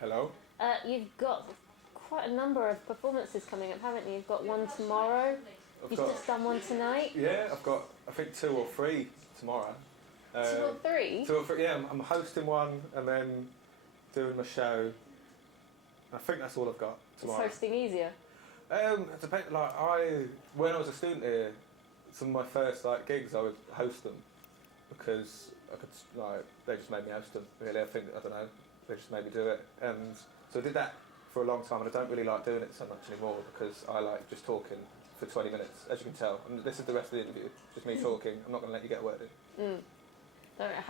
Hello. You've got quite a number of performances coming up, haven't you? You've got one tomorrow. You've just done one tonight. Yeah, I've got, I think, 2 or 3 tomorrow. 2 or 3? 2 or 3, yeah. I'm hosting one and then doing my show. I think that's all I've got tomorrow. Is hosting easier? It depends. Like when I was a student here, some of my first gigs, I would host them because I could they just made me host them. Really, I don't know. They just made me do it, and so I did that for a long time. And I don't really like doing it so much anymore because I like just talking for 20 minutes, as you can tell. And this is the rest of the interview, just me talking. I'm not going to let you get a word in. Sorry, I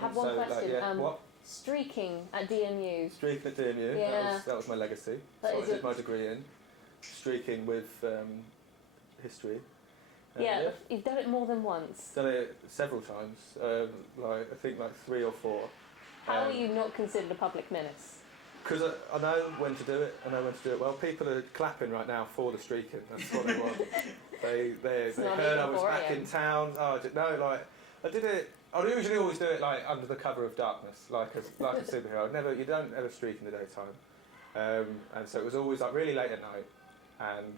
have one question. What? Streaking at DNU. Streaking at DNU. Yeah. That was my legacy. That's what I did my degree in. Streaking with history. Yeah, you've done it more than once. Done it several times. I think 3 or 4. How are you not considered a public menace? Because I know when to do it. I know when to do it well. People are clapping right now for the streaking. That's what they want. They heard I was back in town. Oh, no, I did it. I usually always do it under the cover of darkness, like a superhero. You don't ever streak in the daytime. And so it was always really late at night, and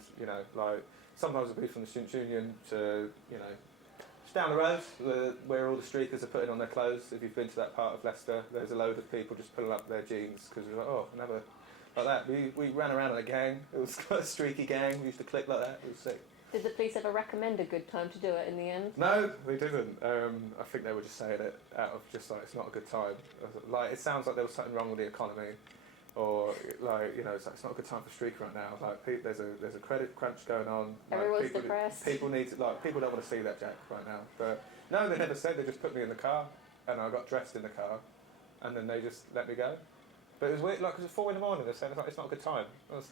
sometimes it'd be from the Students Union to just down the road where all the streakers are putting on their clothes. If you've been to that part of Leicester, there's a load of people just pulling up their jeans because we're never like that. We ran around in a gang. It was quite a streaky gang. We used to click like that. It was sick. Did the police ever recommend a good time to do it in the end? No, they didn't. I think they were just saying it out of just it's not a good time. It sounds like there was something wrong with the economy, or it's not a good time for streaking right now. There's a credit crunch going on. Everyone's depressed. People need to people don't want to see that Jack right now. But no, they never said. They just put me in the car, and I got dressed in the car, and then they just let me go. But it was weird, because it's 4 in the morning. They're saying it's not a good time. I was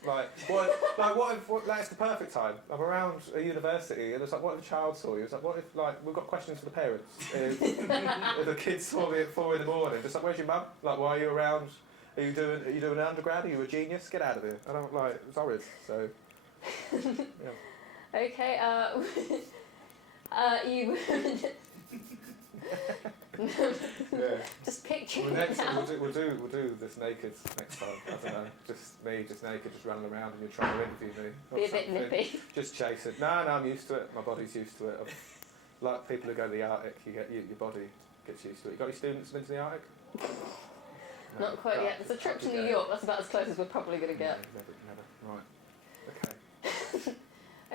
it's the perfect time. I'm around a university, and it's what if a child saw you? It's what if we've got questions for the parents. If the kids saw me at 4 in the morning, just where's your mum? Why are you around? Are you doing an undergrad? Are you a genius? Get out of here. I don't it's horrid. So. Yeah. Okay. You. Yeah. Just picture We'll do this naked next time. I don't know. Just me, just naked, just running around, and you're trying to interview me. Be a bit nippy. Just chase it. No, I'm used to it. My body's used to it. Like people who go to the Arctic, your body gets used to it. You got any students been to the Arctic? No, not quite yet. It's a trip to New York. That's about as close as we're probably going to get. Never. Right.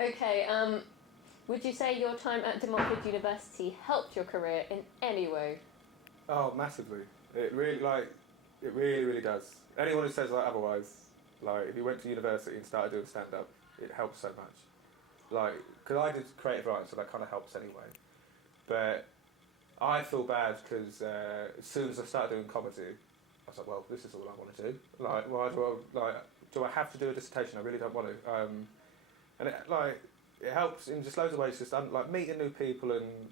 Okay. Okay. Would you say your time at Demontfort University helped your career in any way? Oh, massively. It really does. Anyone who says otherwise, if you went to university and started doing stand-up, it helps so much. Because I did creative writing, so that kind of helps anyway. But I feel bad because as soon as I started doing comedy, I was like, well, this is all I want to do. Why do I have to do a dissertation? I really don't want to. And it helps in just loads of ways. Just meeting new people, and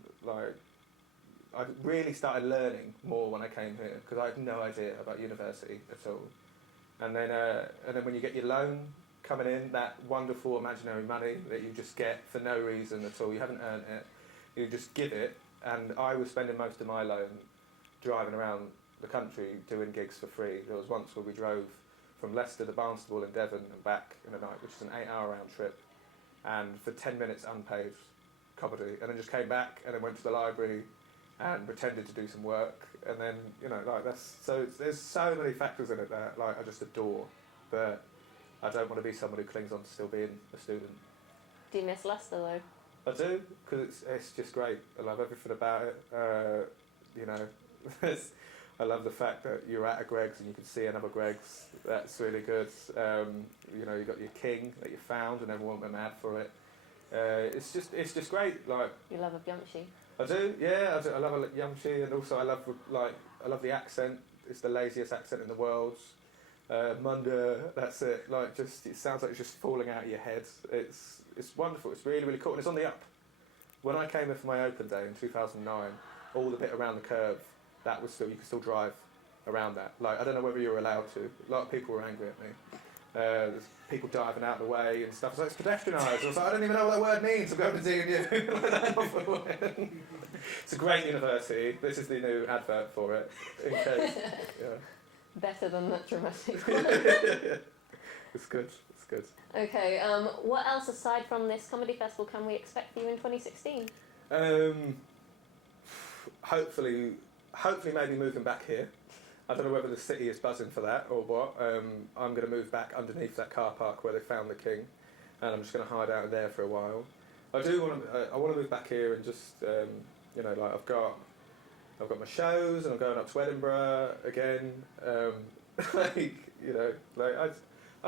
I really started learning more when I came here because I had no idea about university at all. And then when you get your loan coming in, that wonderful imaginary money that you just get for no reason at all, you haven't earned it, you just give it. And I was spending most of my loan driving around the country doing gigs for free. There was once where we drove from Leicester to Barnstable in Devon and back in a night, which is an 8-hour round trip. And for 10 minutes unpaid comedy, and then just came back and then went to the library and pretended to do some work, and then there's so many factors in it that I just adore, but I don't want to be someone who clings on to still being a student. Do you miss Leicester though? I do, because it's just great. I love everything about it. I love the fact that you're at a Greggs and you can see another Greggs. That's really good. You've got your king that you found and everyone went mad for it. It's just great. You love a yumshi. I do, yeah. I love a yumshi, and also I love the accent. It's the laziest accent in the world. Munda, that's it. It sounds like it's just falling out of your head. It's wonderful. It's really, really cool, and it's on the up. When I came in for my open day in 2009, all the bit around the curve, that was you could still drive around that. I don't know whether you were allowed to. A lot of people were angry at me. There's people diving out of the way and stuff. It's pedestrianised. I was I don't even know what that word means. I'm going to DNU. It's a great university. This is the new advert for it. In case, yeah. Better than that dramatic one. It's good. It's good. Okay. What else aside from this comedy festival can we expect for you in 2016? Hopefully maybe moving back here. I don't know whether the city is buzzing for that or what. I'm going to move back underneath that car park where they found the king, and I'm just going to hide out there for a while. I want to move back here and just like I've got my shows and I'm going up to Edinburgh again. I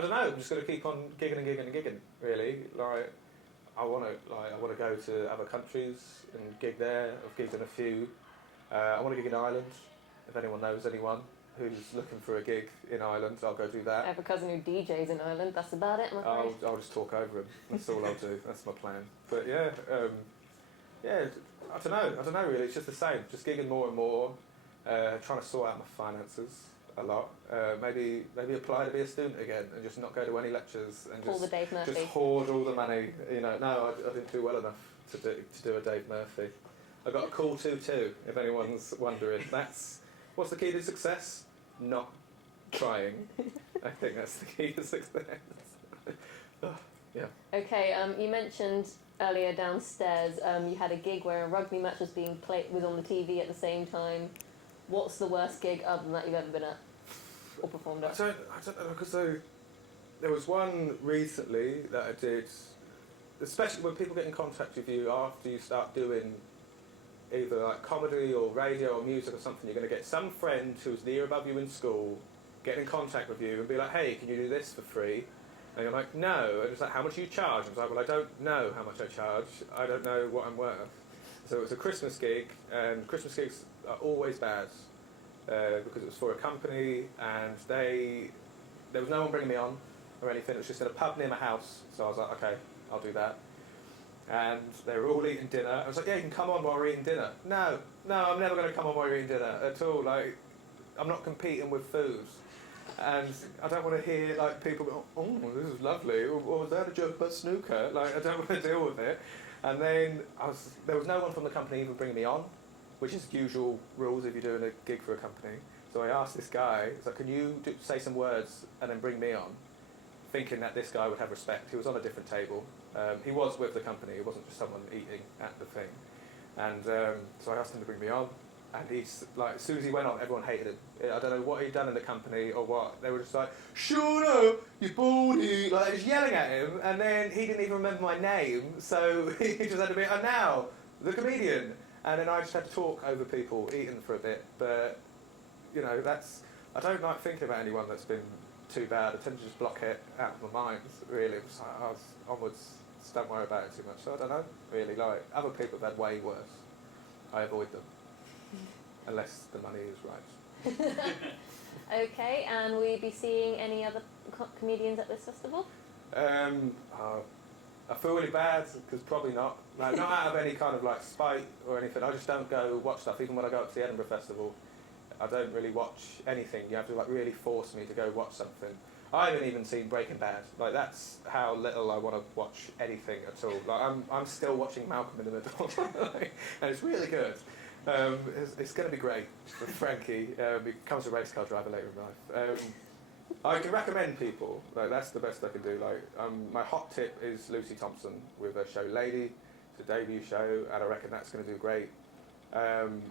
don't know. I'm just going to keep on gigging and gigging and gigging. Really, like I want to go to other countries and gig there. I've gigged in a few. I want to gig in Ireland. If anyone knows anyone who's looking for a gig in Ireland, I'll go do that. I have a cousin who DJs in Ireland. That's about it, I'm afraid. I'll just talk over him. That's all I'll do. That's my plan. But yeah, I don't know really. It's just the same. Just gigging more and more. Trying to sort out my finances a lot. Maybe apply to be a student again and just not go to any lectures and Pull the Dave Murphy. just hoard all the money. No, I didn't do well enough to do a Dave Murphy. I got a cool 2-2. If anyone's wondering, what's the key to success? Not trying. I think that's the key to success. Yeah. Okay, you mentioned earlier downstairs you had a gig where a rugby match was was on the TV at the same time. What's the worst gig other than that you've ever been at or performed at? I don't know, because there was one recently that I did, especially when people get in contact with you after you start doing either like comedy or radio or music or something. You're going to get some friend who's near above you in school get in contact with you and be like, hey, can you do this for free? And you're like, no. And it's like, how much do you charge? And it's like, well, I don't know how much I charge. I don't know what I'm worth. So it was a Christmas gig, and Christmas gigs are always bad because it was for a company, and there was no one bringing me on or anything. It was just in a pub near my house. So I was like, okay, I'll do that. And they were all eating dinner. I was like, yeah, you can come on while we're eating dinner. No, I'm never going to come on while you're eating dinner at all. Like, I'm not competing with food. And I don't want to hear like people go, oh, this is lovely, or was that a joke about snooker? Like, I don't want to deal with it. And then there was no one from the company even bringing me on, which is usual rules if you're doing a gig for a company. So I asked this guy, it's like, can you say some words and then bring me on? Thinking that this guy would have respect. He was on a different table. He was with the company, he wasn't just someone eating at the thing. And so I asked him to bring me on, and he's like, as soon as he went on, everyone hated him. I don't know what he'd done in the company or what. They were just like, shut up, you baldy, like just yelling at him, and then he didn't even remember my name, so he just had to be, oh, now, the comedian. And then I just had to talk over people eating for a bit, but, I don't like thinking about anyone that's been too bad. I tend to just block it out of my mind, really. It's like, I was onwards, just don't worry about it too much. So I don't know, really. Like, other people have had way worse. I avoid them, unless the money is right. Okay, and will you be seeing any other comedians at this festival? I feel really bad, because probably not. Like, not out of any kind of like spite or anything. I just don't go watch stuff. Even when I go up to the Edinburgh Festival, I don't really watch anything. You have to like really force me to go watch something. I haven't even seen Breaking Bad. Like, that's how little I want to watch anything at all. Like, I'm still watching Malcolm in the Middle, and it's really good. It's going to be great with Frankie. He becomes a race car driver later in life. I can recommend people. Like, that's the best I can do. Like, my hot tip is Lucy Thompson with her show Lady. It's a debut show, and I reckon that's going to do great.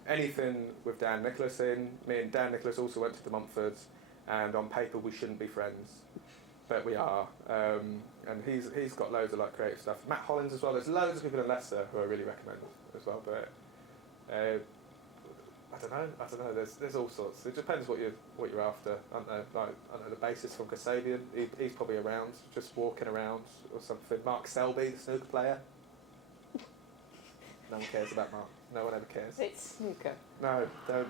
Anything with Dan Nicholas in. Me and Dan Nicholas also went to Demontfort, and on paper we shouldn't be friends, but we are. And he's got loads of like creative stuff. Matt Hollins as well. There's loads of people in Leicester who I really recommend as well. But I don't know. There's all sorts. It depends what you're after. I don't know. The bassist from Kasabian. He's probably around, just walking around or something. Mark Selby, the snooker player. No one cares about Mark. No one ever cares. It's snooker. No, don't.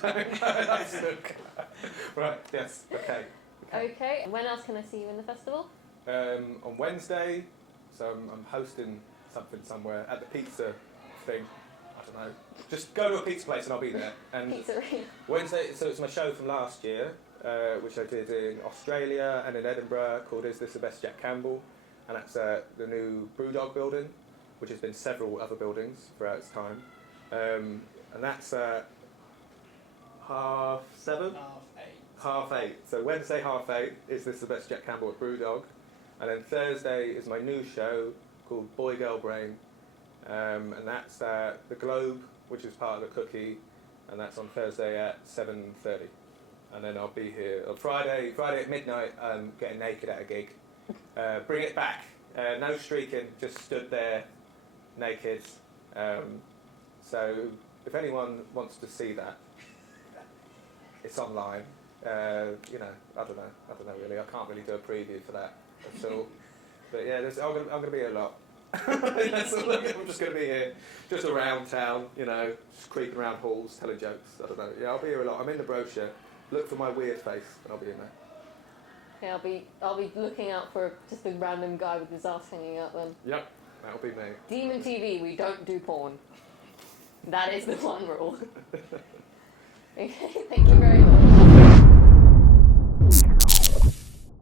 Don't like snooker. Right, yes, okay. Okay, when else can I see you in the festival? On Wednesday, so I'm hosting something somewhere at the pizza thing. I don't know. Just go to a pizza place and I'll be there. And Pizzeria. Wednesday, so it's my show from last year, which I did in Australia and in Edinburgh, called Is This the Best Jack Campbell? And that's the new Brewdog building, which has been several other buildings throughout its time. And that's 7:30? 8:30. So Wednesday 8:30 is This is the Best Jack Campbell at Brewdog, and then Thursday is my new show called Boy Girl Brain, and that's at the Globe, which is part of the Cookie, and that's on Thursday at 7:30. And then I'll be here on Friday at midnight, getting naked at a gig. Bring it back. No streaking, just stood there naked. So if anyone wants to see that, it's online. I don't know really. I can't really do a preview for that at all. But yeah, I'm going to be here a lot. I'm just going to be here, just around town, just creeping around halls, telling jokes. I don't know. Yeah, I'll be here a lot. I'm in the brochure. Look for my weird face, and I'll be in there. Okay, I'll be looking out for just a random guy with his ass hanging out then. Yep, that'll be me. Demon TV, we don't do porn. That is the one rule. Okay, thank you very much.